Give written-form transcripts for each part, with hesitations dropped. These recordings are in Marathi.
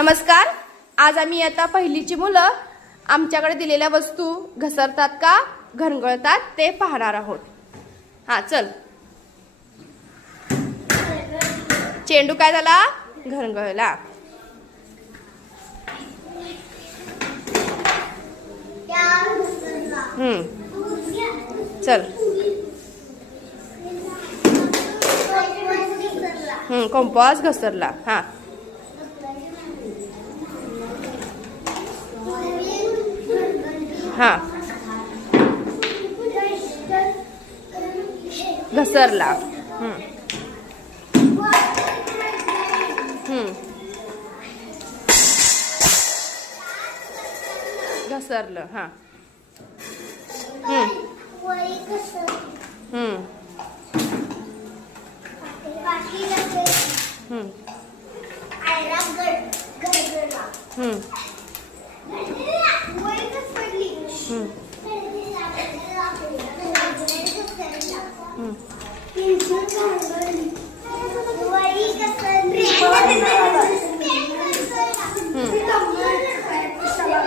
नमस्कार. आज आम्ही आता पहिलीची मुलं आमच्याकडे दिलेल्या वस्तू घसरतात का घरंगळतात ते पाहणार आहोत. हा चल. चेंडू काय झाला? घरंगळला. चल. कंपास घसरला. हा हा घसरला. घसरलं. हा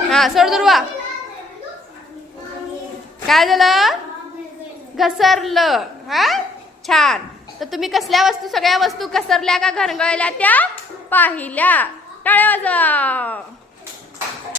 हा सोड दुर्वा. काय झालं? घसरलं. हा छान. तर तुम्ही कसल्या वस्तू सगळ्या वस्तू घसरल्या का घरंगळल्या त्या पाहिल्या. टाळ्या वाजवा.